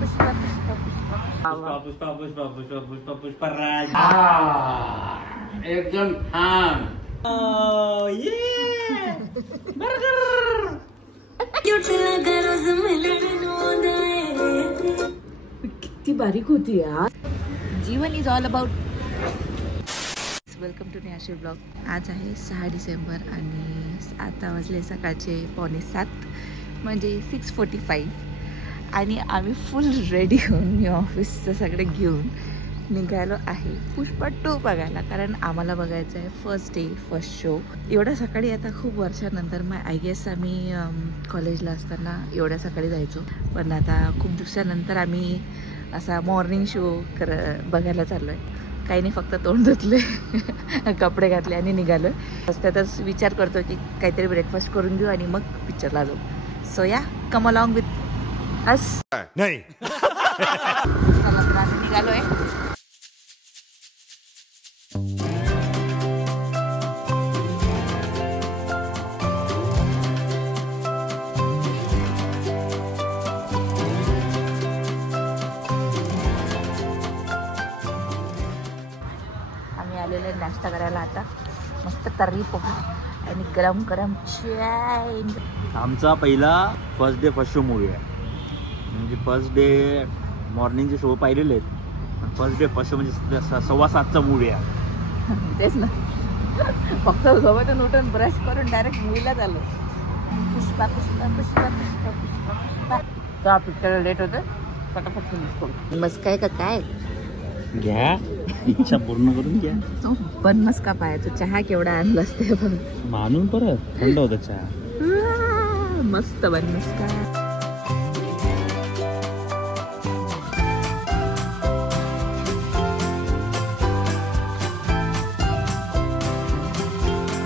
पुष्पराज एकदम छान. किती बारीक होती यार. जीवन is all about. Welcome to नेहाशी ब्लॉग. आज आहे 6 डिसेंबर आणि आता वाजले सकाळचे 6:45 म्हणजे 6:45 आणि आम्ही फुल रेडी होऊन मी ऑफिसचं सगळं घेऊन निघालो आहे पुष्पा 2 बघायला. कारण आम्हाला बघायचं आहे फर्स्ट डे फर्स्ट शो. एवढ्या सकाळी आता खूप वर्षानंतर मग आय गेस आम्ही कॉलेजला असताना एवढ्या सकाळी जायचो, पण आता खूप दिवसानंतर आम्ही असा मॉर्निंग शो बघायला चाललो आहे. काही नाही, फक्त तोंड धुतले कपडे घातले आणि निघालो. रस्त्यातच विचार करतो की काहीतरी ब्रेकफास्ट करून घेऊ आणि मग पिक्चरला जाऊ. सो या, कम अलॉंग विथ अस. नाही चला तर आम्ही निघालोय. आलेले नाश्ता करायला आता मस्त तर्री पोहा आणि गरम गरम चाय. आमचा पहिला first day first show movie आहे. म्हणजे फर्स्ट डे मॉर्निंगचे शो पाहिलेले आहेत, पण फर्स्ट डे फर्स्ट शो म्हणजे 7:15चा मूवी आहे. तेच ना, फक्त झोपेतून उठून ब्रश करून डायरेक्ट मूवीला चाललो. पुष्पा पुष्पा पुष्पा पुष्पा पुष्पा पुष्पा. त्या पिक्चरला लेट होतं, फटाफट फिनिश करू. बस काय का काय घ्या, इच्छा पूर्ण करून घ्या. बनमस का पाय तू चहा केवढा आणलास ते पण मानून परत थंड होता चहा. मस्त बनमस का.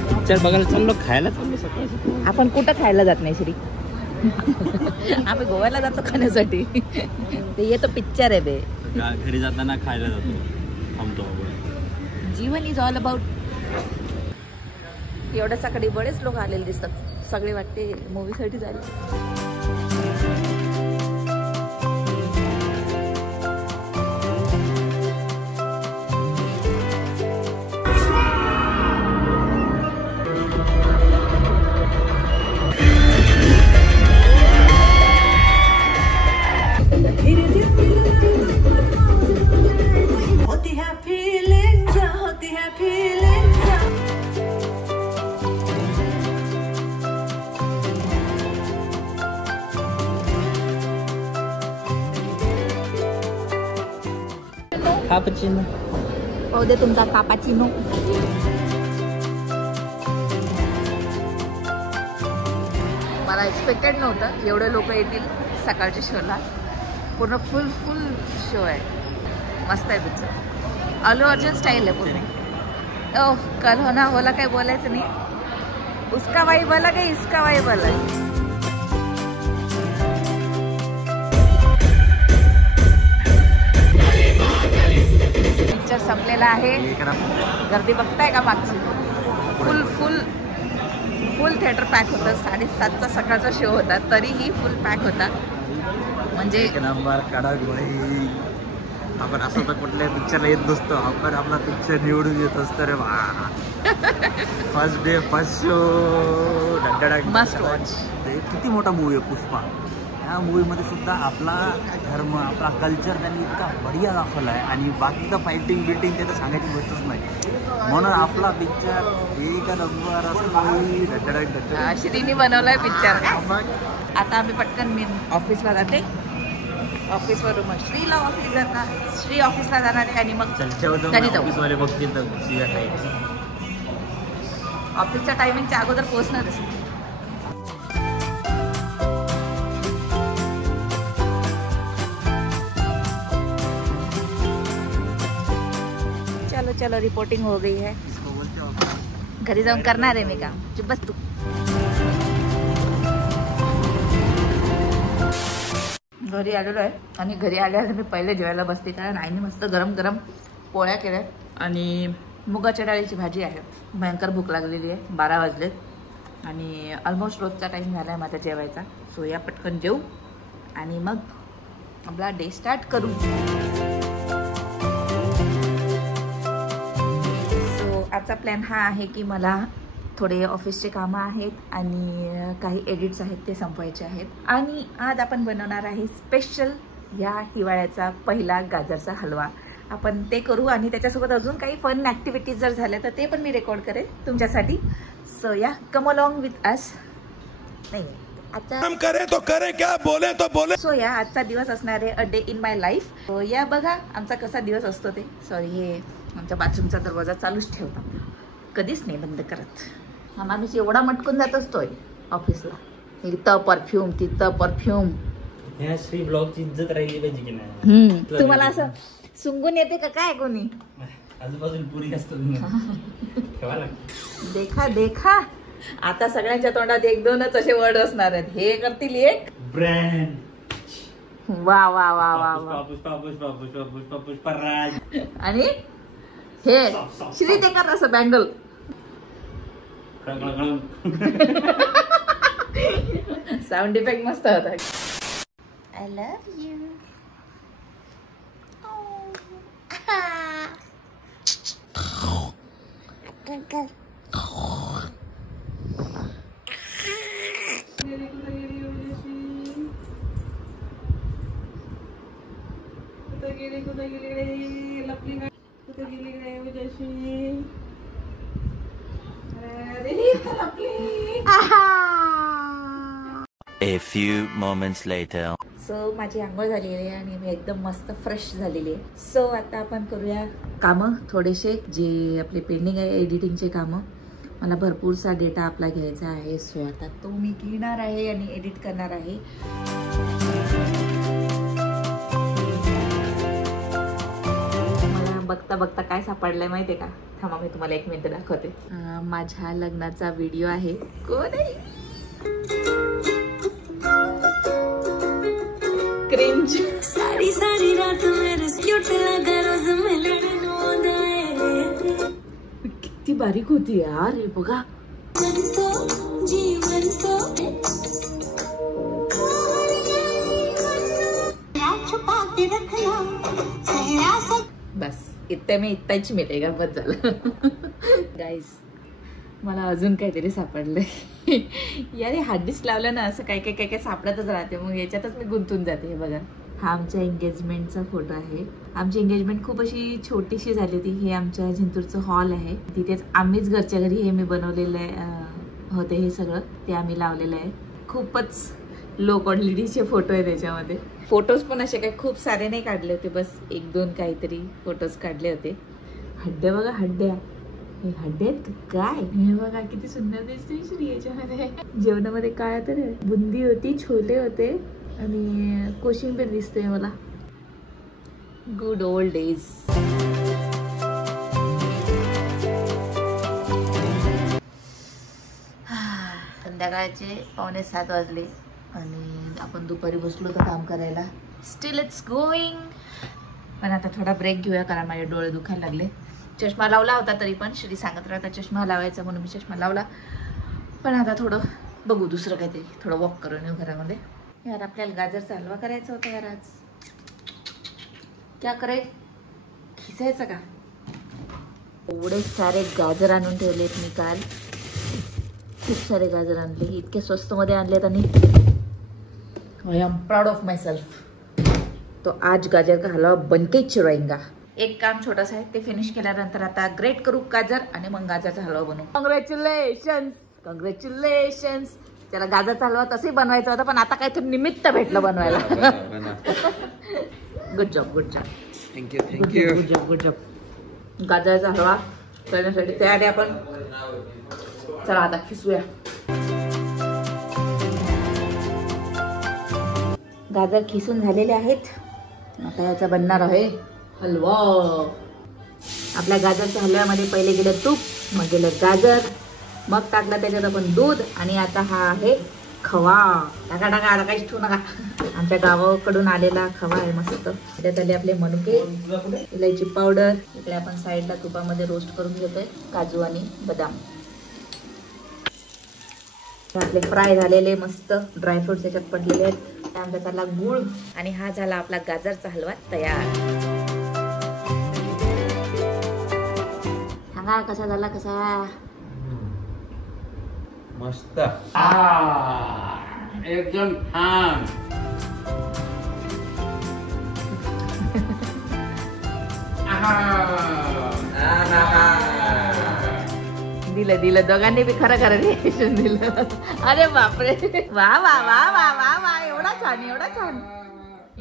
पिक्चर बघायला चाललो, खायला चाललो सकाळी. आपण कुठं खायला जात नाही श्री. आम्ही गोव्याला जातो खाण्यासाठी. ते येतो पिक्चर आहे बे. घरी जाताना खायला जातो, थांबतो. जीवन इज ऑल अबाउट. एवढ्या सकाळी बरेच लोक आलेले दिसतात. सगळे वाटते मूवीसाठी झाले. कापाचिनो पाहू दे तुमचा कापाचिनो. मला एक्सपेक्टेड नव्हतं एवढे लोक येतील सकाळच्या शोला. पूर्ण फुल शो आहे. मस्त आहे पिक्चर. अल्लू अर्जुन स्टाईल आहे पूर्ण. ओह कल हो ना होला, काही बोलायचं नाही. उसका वाई बोला काय इसका वाई बोला. पिक्चर संपलेला आहे. गर्दी बघताय का मागची. फुल थिएटर पॅक होतं. 7:30चा सकाळचा शो होता तरीही फुल पॅक होता. म्हणजे नंबर कडक भाई. आपण असं तर कुठल्या पिक्चरला येत नसतो, आपण आपला पिक्चर निवडून येत असतो रे बा. First day first show must watch. किती मोठा मूवी आहे पुष्पा. ह्या मूवीमध्ये सुद्धा आपला धर्म, आपला कल्चर त्यांनी इतका बढिया दाखवला आहे. आणि बाकीचं फायटिंग बिल्टिंग ते तर सांगायची गोष्टच नाही. म्हणून आपला पिक्चर एक नंबर असं श्रीनी बनवलाय पिक्चर. आता आम्ही पटकन मी ऑफिसला जाते. ऑफिसवरून मग श्रीला श्री ऑफिसला जाणार आहे आणि मग कधी जाऊ. ऑफिसवाले बघतील तर ऑफिसच्या टायमिंगच्या अगोदर पोहोचणार असेल. चलो रिपोर्टिंग हो गई है. घरी जाऊन करणार आहे मी काम. बस तू. घरी आलेलो आहे आणि घरी आल्यावर मी पहिले जेवायला बसते. कारण आईने मस्त गरम गरम पोळ्या केल्या आणि मुगाच्या डाळीची भाजी आहे. भयंकर भूक लागलेली आहे. 12 वाजलेत आणि ऑलमोस्ट रोजचा टाईम झाला आहे माझा जेवायचा. सो या पटकन जेऊ आणि मग आपला डे स्टार्ट करू. सो आजचा प्लॅन हा आहे की मला थोडे ऑफिसचे कामं आहेत आणि काही एडिट्स आहेत ते संपवायचे आहेत. आणि आज आपण बनवणार आहे स्पेशल या हिवाळ्याचा पहिला गाजरचा हलवा. आपण ते करू आणि त्याच्यासोबत अजून काही फन ॲक्टिव्हिटीज जर झाल्या तर ते पण मी रेकॉर्ड करेन तुमच्यासाठी. सो या कम अलॉंग विथ अस. नाही आता करे तो करे क्या बोले तो बोले. सो या आजचा दिवस असणार आहे a day in my life. या बघा आमचा कसा दिवस असतो ते. सॉरी हे आमच्या बाथरूमचा दरवाजा चालूच ठेवतात, कधीच नाही बंद करत. हा माणूस एवढा मटकून जात असतोय ऑफिसला. इथं परफ्यूम तिथं परफ्यूम. ह्या श्री ब्लॉगची इज्जत राहिली पाहिजे की नाही. तुम्हाला असं सुंगून येते का काय कोणी? आजूबाजूला पुरी असतात ठेवा लागतं. देखा देखा आता सगळ्यांच्या तोंडात एक दोनच असे वर्ड असणार आहेत. हे करतील एक ब्रँड. वा वा वा वा वा. पुष्पा पुष्पा पुष्पा पुष्पा पुष्पराज. आणि हे श्री ते कर असं बँगल. साऊंड इफेक्ट मस्त होता. I love you. A few moments later. So माझी आंघोळ झालेली आहे आणि मी एकदम मस्त फ्रेश झालेली आहे. सो आता आपण करूया कामं थोडेसे जे आपले पेंडिंग आहे एडिटिंगचे कामं. मला भरपूरसा डेटा आपला घ्यायचा आहे. सो आता तो मी घेणार आहे आणि एडिट करणार आहे. मला बघता बघता काय सापडलंय माहितीये का? थांबा मी तुम्हाला 1 मिनिट दाखवते. माझ्या लग्नाचा व्हिडिओ आहे. कोण आहे? क्रिंज. सारी सारी रात मेरे क्यूट लगा रोज किती बारीक होती यार. हे बघा. बस इतक्या मी इतकाच मिळेगा बस झालं. गाईज मला अजून काहीतरी सापडलंय. यार हार्ड डिस्क लावलं ना असं काय काय काय काय सापडतच राहते. मग याच्यातच मी गुंतून जाते. हे बघा हा आमच्या एंगेजमेंटचा फोटो आहे. आमची एंगेजमेंट खूप अशी छोटीशी झाली होती. हे आमच्या जिंतूरचं हॉल आहे. तिथेच आम्हीच घरच्या घरी हे मी बनवलेलं होते. हे सगळं ते आम्ही लावलेलं आहे. खूपच लो क्वालिटीचे फोटो आहे त्याच्यामध्ये. फोटोज पण असे काही खूप सारे नाही काढले होते. बस 1-2 काहीतरी फोटोज काढले होते. हड्डे बघा हड्ड्या. हे हड्डे आहेत काय? हे बघा किती सुंदर दिसते श्री याच्यामध्ये. जेवणामध्ये काय तर बुंदी होती, छोले होते आणि कोशिंबीर दिसते मला. Good old days. संध्याकाळचे 6:45 वाजले आणि आपण दुपारी बसलो तर काम करायला. Steel it's going. पण आता थोडा ब्रेक घेऊया कारण माझे डोळे दुखायला लागले. चष्मा लावला होता तरी पण श्री सांगत राहता चष्मा लावायचा म्हणून मी चष्मा लावला. पण आता थोडं बघू दुसरं काहीतरी. थोडं वॉक करून येऊ घरामध्ये. यार आपल्याला गाजरचा हलवा करायचा होता यार आज. क्या करे? खिसायचं का? एवढे सारे गाजर आणून ठेवलेत मी काल. खूप सारे गाजर आणले. इतके स्वस्त मध्ये आणलेत आणि I am proud of my self. तो आज गाजर का हलवा बनके चिराएगा. एक काम छोटस आहे ते फिनिश केल्यानंतर आता ग्रेट करू गाजर आणि मग गाजरचा हलवा बनवू. Congratulations congratulations. त्याला गाजरचा हलवा तसंही बनवायचा होता पण आता काहीतरी निमित्त भेटलं बनवायला. Good job good job. Thank you thank you. Good job good job. गाजरचा हलवा करण्यासाठी तयार आहे आपण. चला आता खिसूया. गाजर खिसून झालेले आहेत. आता याचा बनणार आहे हलवा. आपल्या गाजरच्या हलव्यामध्ये पहिले गेलं तूप, मग गेलं गाजर, मग टाकलं त्याच्यात आपण दूध आणि आता हा आहे खवा. टाका टाका आता काहीच ठेवू नका. आमच्या गावाकडून आलेला खवा आहे मस्त. त्यात आले आपले मनुके, इलायची पावडर. इकडे आपण साईडला तुपामध्ये रोस्ट करून घेतोय काजू आणि बदाम. आपले फ्राय झालेले मस्त ड्रायफ्रुट्स याच्यात पडलेले आहेत. आंब्याचा झाला गुळ आणि हा झाला आपला गाजरचा हलवा तयार. सांगा कसा झाला कसा. मस्त. एकदम छान. दिलं दिलं दोघांनी बी खरं खरं रिएक्शन दिलं. अरे बापरे. वा वा वा वा वा वा. एवढा छान एवढा छान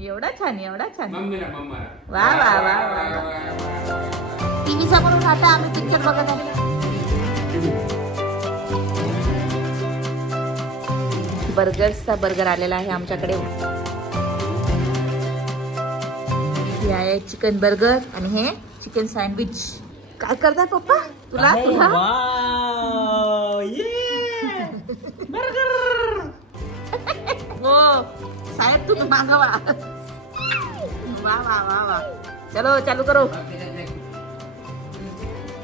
एवढा छान एवढा छान. वा वा वा वा. टीव्ही समोरून खाता आम्ही पिक्चर बघत आहे. बर्गर्सचा बर्गर आलेला आहे आमच्याकडे. हे आहे चिकन बर्गर आणि हे चिकन सँडविच. काय करताय पप्पा तुला तुला. हो साहेब तुम्ही मागवा. वा वा वा वा. चलो चालू करो.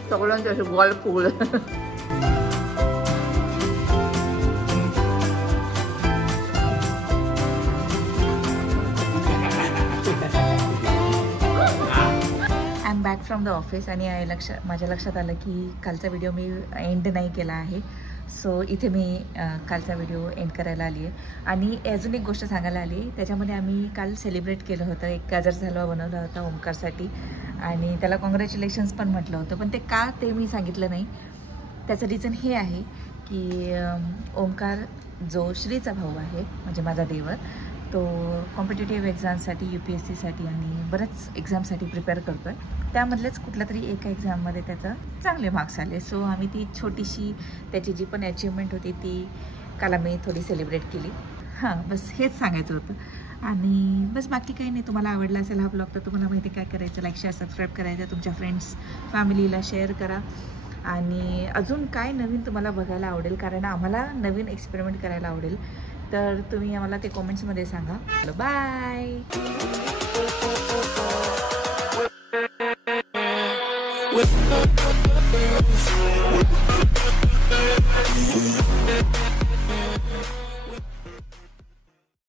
सगळ्यांचे असे बॉल फुगल. बॅक फ्रॉम द ऑफिस आणि माझ्या लक्षात आलं की कालचा व्हिडिओ मी एंड नाही केला आहे. सो इथे मी कालचा व्हिडिओ एंड करायला आली आहे. आणि अजून एक गोष्ट सांगायला आली. त्याच्यामध्ये आम्ही काल सेलिब्रेट केलं होतं. एक गाजरचा हलवा बनवला होता ओमकारसाठी आणि त्याला कॉंग्रॅच्युलेशन्स पण म्हटलं होतं. पण ते का ते मी सांगितलं नाही. त्याचं रिझन हे आहे की ओमकार जो श्रीचा भाऊ आहे म्हणजे माझा देवर, तो कॉम्पिटेटिव्ह एक्झामसाठी UPSCसाठी आणि बऱ्याच एक्झामसाठी प्रिपेअर करतो आहे. त्यामधलेच कुठल्या तरी एका एक्झाममध्ये त्याचं चांगले मार्क्स आले. सो आम्ही ती छोटीशी त्याची जी पण अचिव्हमेंट होती ती काल आम्ही थोडी सेलिब्रेट केली. हां बस हेच सांगायचं होतं. आणि बस बाकी काही नाही. तुम्हाला आवडला असेल हा ब्लॉग तर तुम्हाला माहिती काय करायचं, लाईक शेअर सबस्क्राईब करायचं, तुमच्या फ्रेंड्स फॅमिलीला शेअर करा. आणि अजून काय नवीन तुम्हाला बघायला आवडेल, कारण आम्हाला नवीन एक्सपेरिमेंट करायला आवडेल, तर तुम्ही आम्हाला ते कॉमेंट्समध्ये सांगा. बाय.